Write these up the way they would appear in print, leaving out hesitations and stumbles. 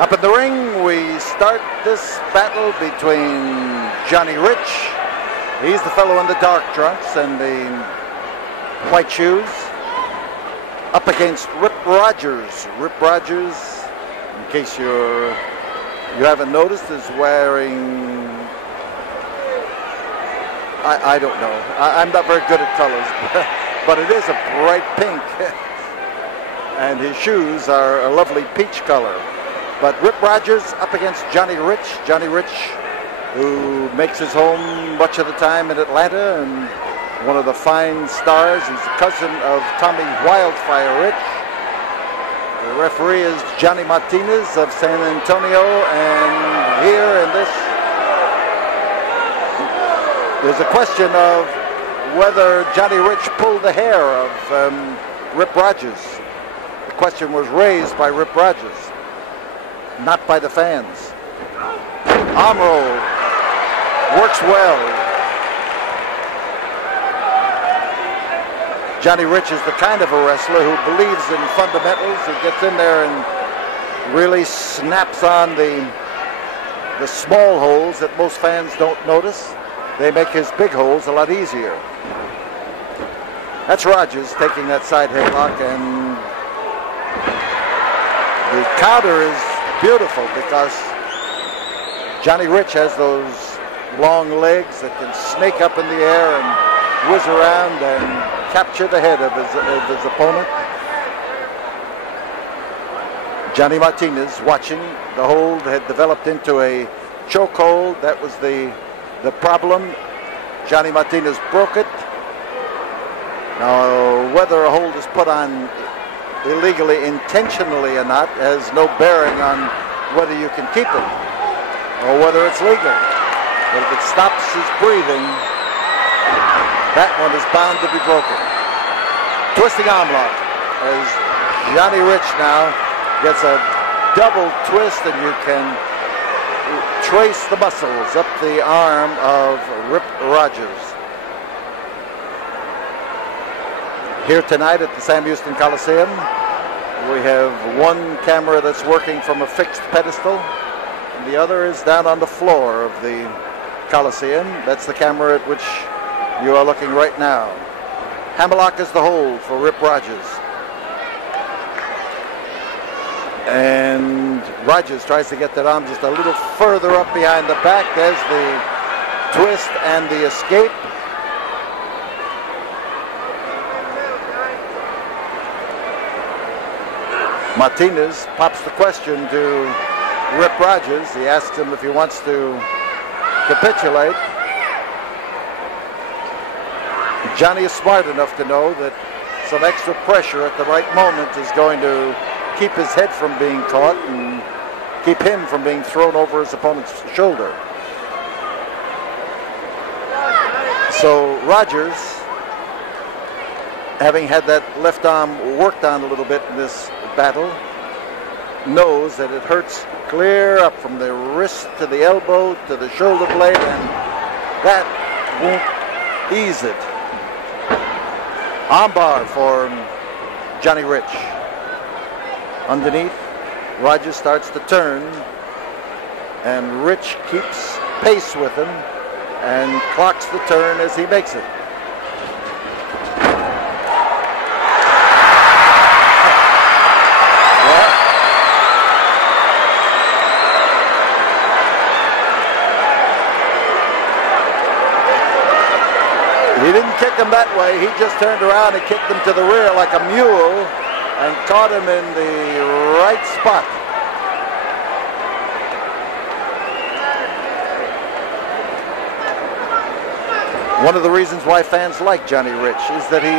Up in the ring, we start this battle between Johnny Rich. He's the fellow in the dark trunks and the white shoes. Up against Rip Rogers. Rip Rogers, in case you haven't noticed, is wearing, I don't know. I'm not very good at colors, but it is a bright pink. And his shoes are a lovely peach color. But Rip Rogers up against Johnny Rich. Johnny Rich, who makes his home much of the time in Atlanta and one of the fine stars. He's a cousin of Tommy Wildfire Rich. The referee is Johnny Martinez of San Antonio. And here in this, there's a question of whether Johnny Rich pulled the hair of Rip Rogers. The question was raised by Rip Rogers, not by the fans. Arm roll works well. Johnny Rich is the kind of a wrestler who believes in fundamentals, who gets in there and really snaps on the small holes that most fans don't notice. They make his big holes a lot easier. That's Rogers taking that side headlock, and the counter is beautiful because Johnny Rich has those long legs that can snake up in the air and whiz around and capture the head of his opponent. Johnny Martinez watching. The hold had developed into a chokehold. That was the problem. Johnny Martinez broke it. Now, whether a hold is put on illegally, intentionally or not, has no bearing on whether you can keep it or whether it's legal. But if it stops his breathing, that one is bound to be broken. Twisting arm lock as Johnny Rich now gets a double twist, and you can trace the muscles up the arm of Rip Rogers. Here tonight at the Sam Houston Coliseum, we have one camera that's working from a fixed pedestal, and the other is down on the floor of the Coliseum. That's the camera at which you are looking right now. Hammerlock is the hold for Rip Rogers. And Rogers tries to get that arm just a little further up behind the back. There's the twist and the escape. Martinez pops the question to Rip Rogers. He asks him if he wants to capitulate. Johnny is smart enough to know that some extra pressure at the right moment is going to keep his head from being caught and keep him from being thrown over his opponent's shoulder. So Rogers, having had that left arm worked on a little bit in this battle, knows that it hurts clear up from the wrist to the elbow to the shoulder blade, and that won't ease it. Armbar for Johnny Rich. Underneath, Rogers starts to turn, and Rich keeps pace with him and clocks the turn as he makes it. He didn't kick him that way. He just turned around and kicked him to the rear like a mule and caught him in the right spot. One of the reasons why fans like Johnny Rich is that he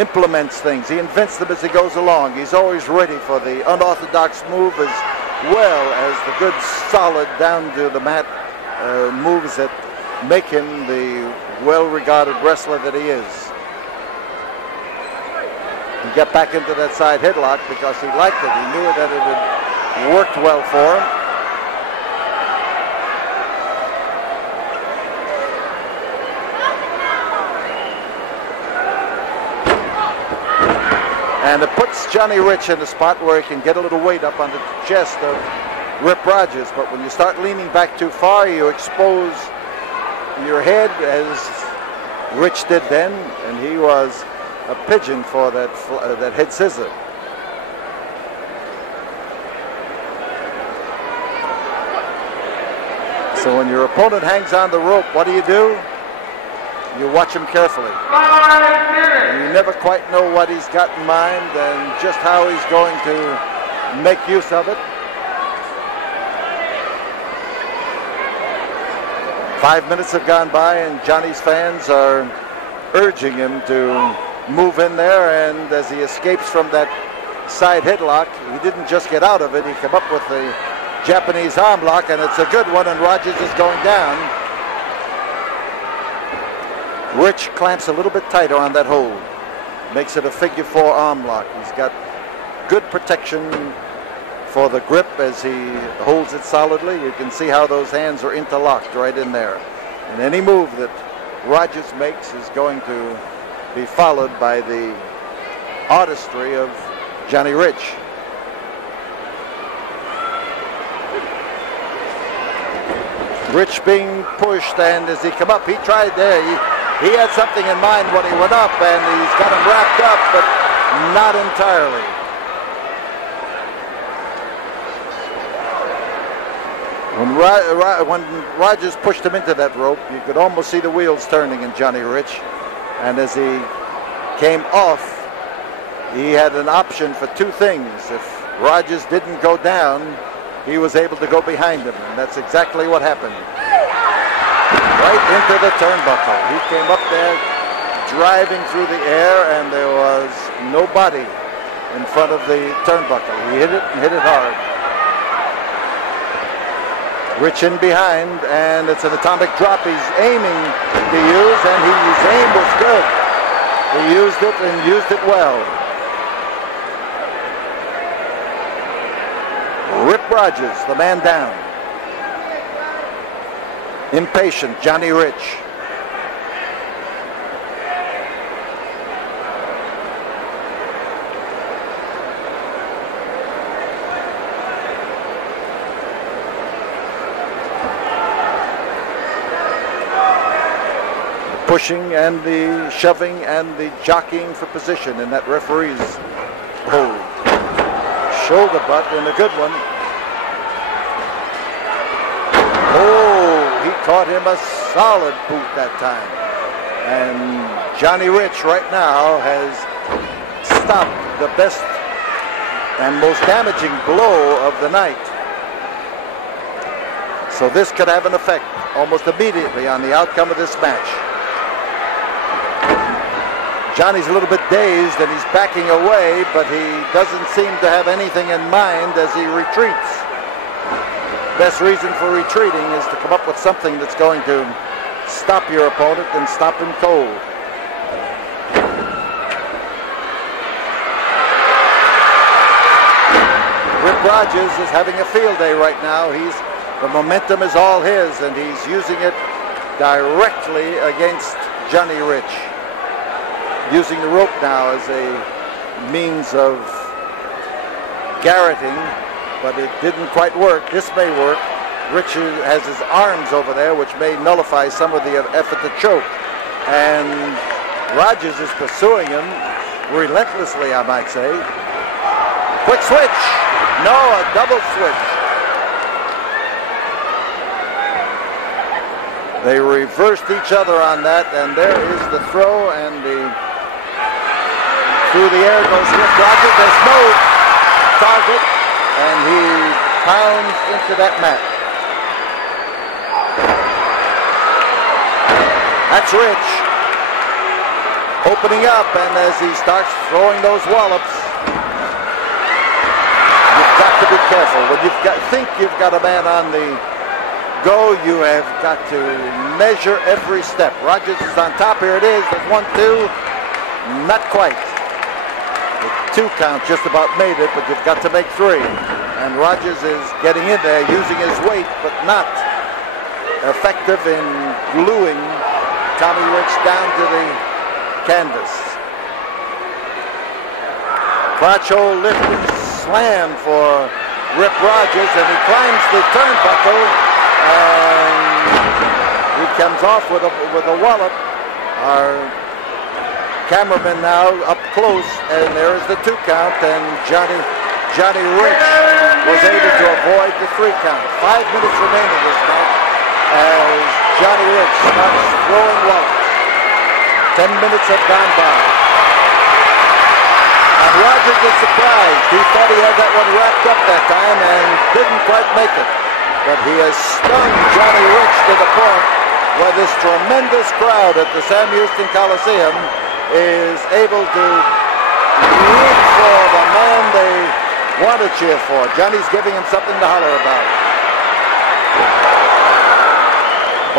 implements things. He invents them as he goes along. He's always ready for the unorthodox move as well as the good, solid, down to the mat moves that make him the well-regarded wrestler that he is. He got back into that side headlock because he liked it. He knew that it had worked well for him. And it puts Johnny Rich in a spot where he can get a little weight up on the chest of Rip Rogers. But when you start leaning back too far, you expose your head, as Rich did then, and he was a pigeon for that head scissor. So when your opponent hangs on the rope, what do? You watch him carefully. You never quite know what he's got in mind and just how he's going to make use of it. 5 minutes have gone by and Johnny's fans are urging him to move in there, and as he escapes from that side headlock, he didn't just get out of it, he came up with the Japanese arm lock, and it's a good one, and Rogers is going down. Rich clamps a little bit tighter on that hold, makes it a figure 4 arm lock. He's got good protection for the grip as he holds it solidly. You can see how those hands are interlocked right in there. And any move that Rogers makes is going to be followed by the artistry of Johnny Rich. Rich being pushed, and as he come up, he tried there. He had something in mind when he went up, and he's got him wrapped up, but not entirely. When Rogers pushed him into that rope, you could almost see the wheels turning in Johnny Rich. And as he came off, he had an option for 2 things. If Rogers didn't go down, he was able to go behind him, and that's exactly what happened. Right into the turnbuckle. He came up there driving through the air, and there was no body in front of the turnbuckle. He hit it and hit it hard. Rich in behind, and it's an atomic drop he's aiming to use, and his aim was good. He used it and used it well. Rip Rogers, the man down. Impatient, Johnny Rich. Pushing and the shoving and the jockeying for position in that referee's hold. Shoulder butt and a good one. Oh, he caught him a solid boot that time. And Johnny Rich right now has stopped the best and most damaging blow of the night. So this could have an effect almost immediately on the outcome of this match. Johnny's a little bit dazed and he's backing away, but he doesn't seem to have anything in mind as he retreats. Best reason for retreating is to come up with something that's going to stop your opponent and stop him cold. Rip Rogers is having a field day right now. The momentum is all his, and he's using it directly against Johnny Rich. Using the rope now as a means of garroting, but it didn't quite work. This may work. Rich has his arms over there, which may nullify some of the effort to choke. And Rogers is pursuing him relentlessly, I might say. Quick switch. No, a double switch. They reversed each other on that, and there is the throw, and through the air goes Rip Rogers. There's no target, and he pounds into that mat. That's Rich opening up, and as he starts throwing those wallops, you've got to be careful. When think you've got a man on the go, you have got to measure every step. Rogers is on top. Here it is. There's 1, 2. Not quite. The 2 count just about made it, but you've got to make 3. And Rogers is getting in there, using his weight, but not effective in gluing Tommy Rich down to the canvas. Crotch hole lifting slam for Rip Rogers, and he climbs the turnbuckle, and he comes off with a wallop. Our cameraman now up close, and there is the 2 count, and Johnny Rich was able to avoid the 3 count. 5 minutes remaining in this match as Johnny Rich starts throwing wallops. 10 minutes have gone by. And Rogers is surprised. He thought he had that one wrapped up that time and didn't quite make it. But he has stung Johnny Rich to the point where this tremendous crowd at the Sam Houston Coliseum is able to root for the man they want to cheer for. Johnny's giving him something to holler about.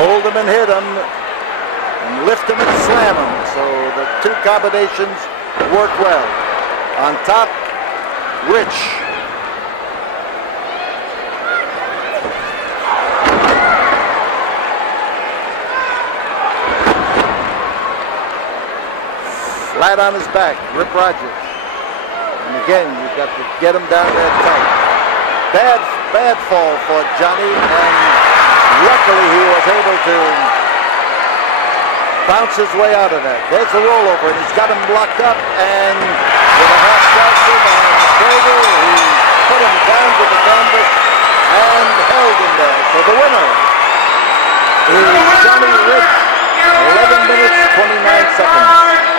Hold him and hit him, and lift him and slam him. So the 2 combinations work well. On top, Rich. Flat on his back, Rip Rogers. And again, you've got to get him down there tight. Bad fall for Johnny, and luckily he was able to bounce his way out of that. There's the rollover, and he's got him locked up, and with a half Jackson and shoulder, he put him down to the canvas and held him there. So the winner is Johnny Rich, 11 minutes, 29 seconds.